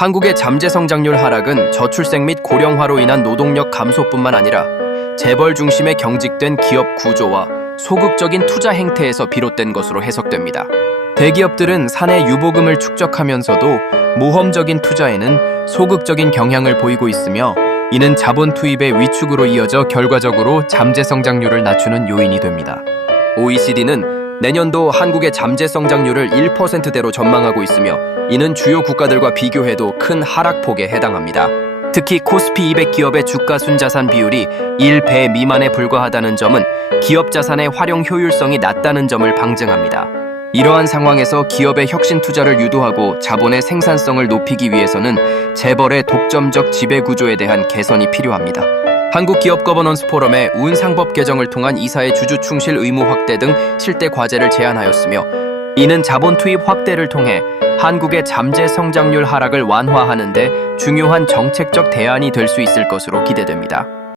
한국의 잠재 성장률 하락은 저출생 및 고령화로 인한 노동력 감소뿐만 아니라 재벌 중심의 경직된 기업 구조와 소극적인 투자 행태에서 비롯된 것으로 해석됩니다. 대기업들은 사내 유보금을 축적하면서도 모험적인 투자에는 소극적인 경향을 보이고 있으며 이는 자본 투입의 위축으로 이어져 결과적으로 잠재 성장률을 낮추는 요인이 됩니다. OECD는 내년도 한국의 잠재 성장률을 1%대로 전망하고 있으며 이는 주요 국가들과 비교해도 큰 하락폭에 해당합니다. 특히 코스피 200 기업의 주가 순자산 비율이 1배 미만에 불과하다는 점은 기업 자산의 활용 효율성이 낮다는 점을 방증합니다. 이러한 상황에서 기업의 혁신 투자를 유도하고 자본의 생산성을 높이기 위해서는 재벌의 독점적 지배 구조에 대한 개선이 필요합니다. 한국 기업 거버넌스 포럼의 운상법 개정을 통한 이사의 주주 충실 의무 확대 등 7대 과제를 제안하였으며 이는 자본 투입 확대를 통해 한국의 잠재 성장률 하락을 완화하는 데 중요한 정책적 대안이 될 수 있을 것으로 기대됩니다.